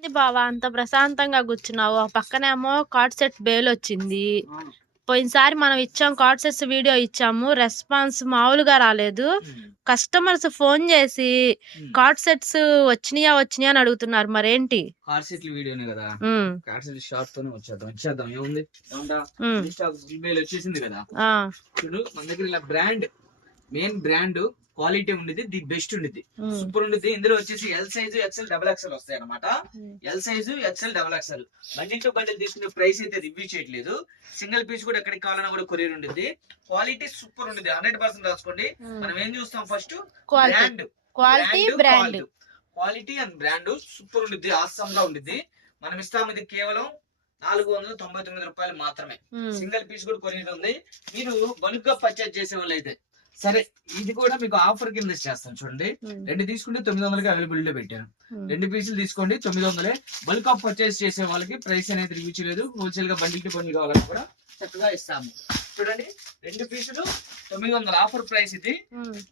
ఏంది బావా అంత ప్రశాంతంగా కూర్చున్నావు? ఆ పక్కనేమో కార్డ్ సెట్ బేలొచ్చింది. పోయినసారి మనం ఇచ్చాం కార్డ్ సెట్స్ వీడియో ఇచ్చాము. రెస్పాన్స్ మామూలుగా రాలేదు. కస్టమర్స్ ఫోన్ చేసి కార్డ్ సెట్స్ వచ్చినాయా అని అడుగుతున్నారు. మరేంటి? కార్డ్ సెట్లు వీడియోనే కదా, కార్డ్ సెట్ షాప్ తోనే వచ్చేద్దాం ఏముంది వచ్చేసింది కదా. చూడు మన దగ్గర ఇలా బ్రాండ్, మెయిన్ బ్రాండ్ క్వాలిటీ ఉండేది, ది బెస్ట్ ఉండేది, సూపర్ ఉండేది. ఇందులో వచ్చేసి L size XL double XL వస్తాయి అనమాట. L size XL double XL bundle to bundle తీసుకునే ప్రైస్ అయితే రివ్యూ చేయట్లేదు. సింగిల్ పీస్ కూడా ఎక్కడికి కావాలన్నా కూడా కొరియర్ ఉండేది. క్వాలిటీ సూపర్ ఉండేది, 100% రాసుకోండి. మనం ఏం చూస్తాం first brand, quality and brand super ఉండేది, ఆసమ్ గా ఉండేది. మనం ఇస్తాం ఇది కేవలం 499 రూపాయలు మాత్రమే. సింగిల్ పీస్ కూడా కొరియర్ ఉంది. మీరు బల్క్ గా పర్చేజ్ చేసే వాళ్ళు అయితే సరే, ఇది కూడా మీకు ఆఫర్ కింద చేస్తాను చూడండి. 2 తీసుకుంటే 900కి అవైలబిలిటీ పెట్టాను. 2 పీసులు తీసుకోండి 900. బల్క్ ఆఫ్ పర్చేస్ చేసే వాళ్ళకి ప్రైస్ అనేది రివ్యూ చేయలేదు. హోల్సేల్ గా బండిల్ టు బండిల్ కావాలని కూడా చక్కగా ఇస్తాము. చూడండి 2 పీసులు 900 ఆఫర్ ప్రైస్ ఇది.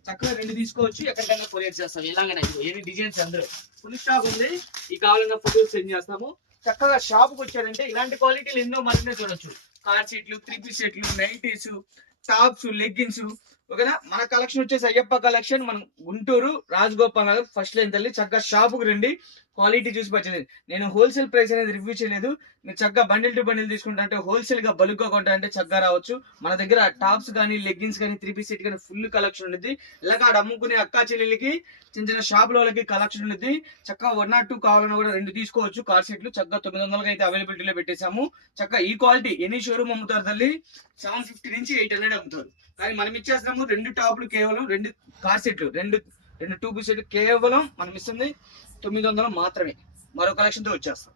చక్కగా 2 తీసుకోవచ్చు, ఎక్కడికైనా కొరియర్ చేస్తాం. ఇలాగనే ఏమి డిజైన్స్ అందరూ ఫుల్ స్టాక్ ఉంది. ఈ కావాలన్న ఫోటోస్ సెండ్ చేస్తాము. చక్కగా షాప్ కు వచ్చారంటే ఇలాంటి క్వాలిటీలు ఎన్నో మరిన్ని చూడొచ్చు. కార్ సీట్లు, 3 పీస్ సెట్లు, నైటీస్, టాప్స్, లెగ్గిన్స్. ఓకేనా, మన కలెక్షన్ వచ్చేసి అయ్యప్ప కలెక్షన్, మనం గుంటూరు రాజగోపాల్ నగర్ ఫస్ట్ లైన్ తల్లి. చక్కగా షాప్ కు రండి, క్వాలిటీ చూసి పచ్చలేదు. నేను హోల్సేల్ ప్రైస్ అనేది రివ్యూ చేయలేదు. మీరు చక్కగా బండిల్ టు బండిల్ తీసుకుంటా అంటే, హోల్సేల్ గా బల్క్ గా కొంటా అంటే చక్కగా రావచ్చు. మన దగ్గర టాప్స్ కానీ, లెగ్గిన్స్ కానీ, 3 పీస్ సెట్ కానీ ఫుల్ కలెక్షన్ ఉండేది. ఇలాగ అమ్ముకునే అక్కా చెల్లెలకి, చిన్న చిన్న షాప్ వాళ్ళకి కలెక్షన్ ఉండేది. చక్కగా 1 or 2 కావాలన్నా కూడా 2 తీసుకోవచ్చు. కార్ సెట్లు చక్కగా 900 అయితే అవైలబిలిటీలో పెట్టేశాము. చక్కగా ఈ క్వాలిటీ ఎనీ షోరూమ్ అమ్ముతారు తల్లి, 750 నుంచి 800 అమ్ముతారు. కానీ మనం ఇచ్చేస్తున్నాము 2 టాప్లు కేవలం 2 కార్ సెట్లు, 2 2 2 పీస్ సెట్లు కేవలం మనం ఇస్తుంది 900 మాత్రమే. మరో కలెక్షన్ తో వచ్చేస్తాం.